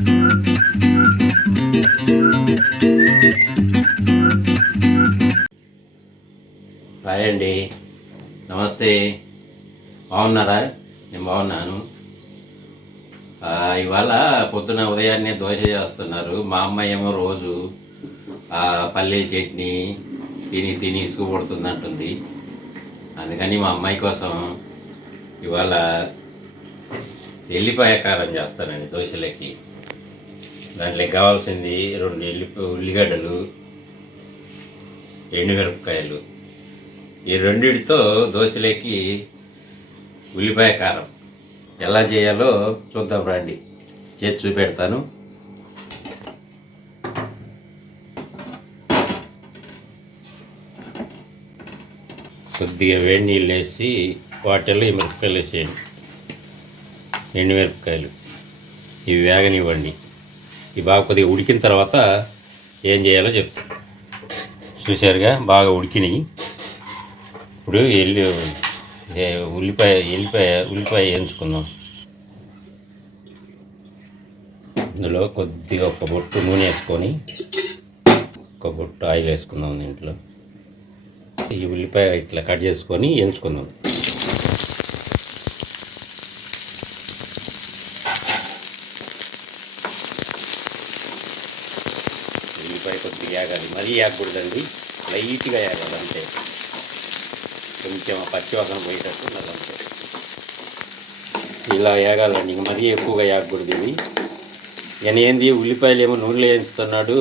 Hi అండి, నమస్తే. బాగున్నారా? నేను బాగున్నాను. ఇవాళ పొద్దున ఉదయాన్నే దోశ చేస్తున్నారు. మా అమ్మాయి ఏమో రోజు పల్లీ చట్నీ తిని తిని ఇసుకుపడుతుంది అంటుంది. అందుకని మా అమ్మాయి కోసం ఇవాళ ఉల్లిపాయ కారం చేస్తానండి దోశలకి. దాంట్లోకి కావాల్సింది 2 ఉల్లిగడ్డలు, ఎండుమిరపకాయలు. ఈ రెండిటితో దోశలోకి ఉల్లిపాయ కారం ఎలా చేయాలో చూద్దాం రండి. చేసి చూపెడతాను. కొద్దిగా వేడి నీళ్ళు వేసి వాటిల్లో ఈ మిరపకాయలు వేసేయండి. ఎండుమిరపకాయలు ఇవి వేగనివ్వండి. ఇవి బాగా కొద్దిగా ఉడికిన తర్వాత ఏం చేయాలో చెప్తాను. చూశారుగా బాగా ఉడికినాయి. ఇప్పుడు ఉల్లిపాయ వేయించుకుందాం. ఇందులో కొద్దిగా ఒక బొట్టు నూనె వేసుకొని ఒక బొట్టు ఆయిల్ వేసుకుందాం. దీంట్లో ఈ ఉల్లిపాయ ఇట్లా కట్ చేసుకొని వేయించుకుందాం. ఉల్లిపాయ కొద్దిగా వేగాలి, మరీ వేగకూడదండి, లైట్గా వేగాలి అంతే. కొంచెం పచ్చివాసన పోయేటట్టు నల్లంతే ఇలా వేగాలండి. ఇంక మరీ ఎక్కువగా వేగకూడదు. ఇవి ఏంది ఉల్లిపాయలు ఏమో నూనెలో వేయించుతున్నాడు,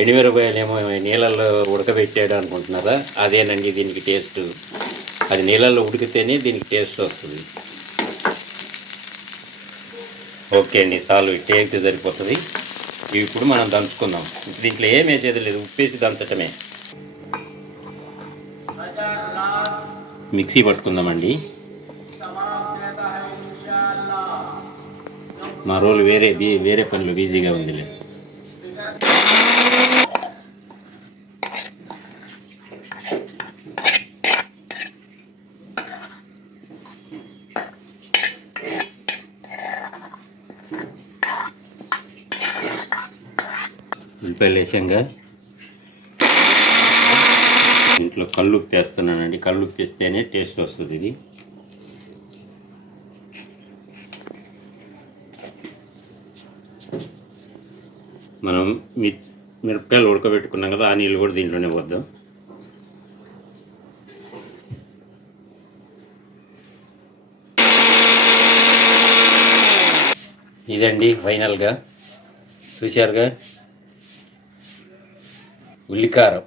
ఎండుమిరపకాయలు ఏమో నీళ్ళల్లో ఉడకబెట్టాడు అనుకుంటున్నారా? అదేనండి దీనికి టేస్ట్. అది నీళ్ళల్లో ఉడికితేనే దీనికి టేస్ట్ వస్తుంది. ఓకే అండి, చాలు. టేస్ట్ సరిపోతుంది. ఇవి ఇప్పుడు మనం దంచుకుందాం. దీంట్లో ఏం వేసేది లేదు, ఉప్పేసి దంచటమే. మిక్సీ పట్టుకుందామండి. మా రోలు వేరే పనులు బిజీగా ఉందిలే. ఉల్లిపాయలు వేసాంగా. ఇంట్లో కల్లుప్పు వేస్తున్నానండి. కల్లుప్పు వేస్తేనే టేస్ట్ వస్తుంది. ఇది మనం మిరపకాయలు ఉడకబెట్టుకున్నాం కదా, ఆ నీళ్ళు కూడా దీంట్లోనే పోద్దాం. ఇదండి ఫైనల్గా. చూశారుగా, ఉల్లికారం,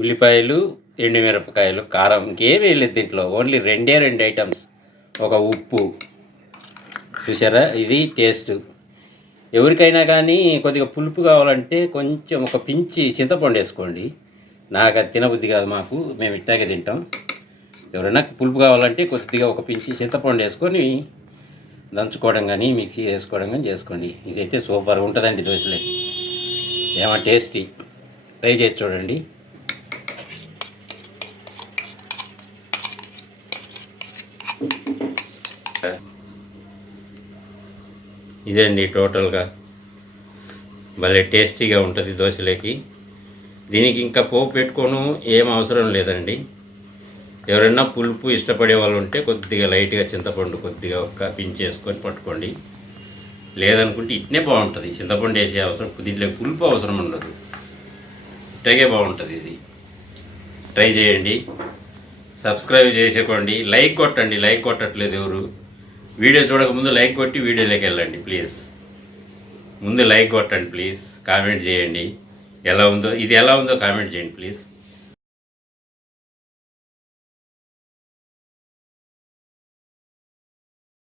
ఉల్లిపాయలు, ఎండుమిరపకాయలు, కారం. ఇంకేమీ వేయలేదు దీంట్లో. Only 2 items. ఒక ఉప్పు. చూసారా, ఇది టేస్ట్. ఎవరికైనా కానీ కొద్దిగా పులుపు కావాలంటే కొంచెం ఒక పించి చింతపండు వేసుకోండి. నాకు అది తినబుద్ధి కాదు, మేము ఇట్టాగే తింటాం. ఎవరైనా పులుపు కావాలంటే కొద్దిగా ఒక పించి చింతపండు వేసుకొని దంచుకోవడం కానీ మిక్సీ వేసుకోవడం కానీ చేసుకోండి. ఇదైతే సూపర్గా ఉంటుందండి దోశలే. ఏమో టేస్టీ. ట్రై చేసి చూడండి. ఇదండి టోటల్గా. భలే టేస్టీగా ఉంటుంది దోశలోకి. దీనికి ఇంకా పోపు పెట్టుకోను ఏం అవసరం లేదండి. ఎవరైనా పులుపు ఇష్టపడే వాళ్ళు ఉంటే కొద్దిగా లైట్గా చింతపండు కొద్దిగా ఒక పించి వేసుకొని పట్టుకోండి. లేదనుకుంటే ఇట్నే బాగుంటుంది. చింతపండు వేసే అవసరం, దీంట్లో పులుపు అవసరం ఉండదు. ఇట్లాగే బాగుంటుంది. ఇది ట్రై చేయండి. సబ్స్క్రైబ్ చేసుకోండి. లైక్ కొట్టండి. లైక్ కొట్టట్లేదు ఎవరు. వీడియో చూడకముందు లైక్ కొట్టి వీడియోలోకి వెళ్ళండి ప్లీజ్. ముందు లైక్ కొట్టండి ప్లీజ్. కామెంట్ చేయండి. ఎలా ఉందో కామెంట్ చేయండి ప్లీజ్.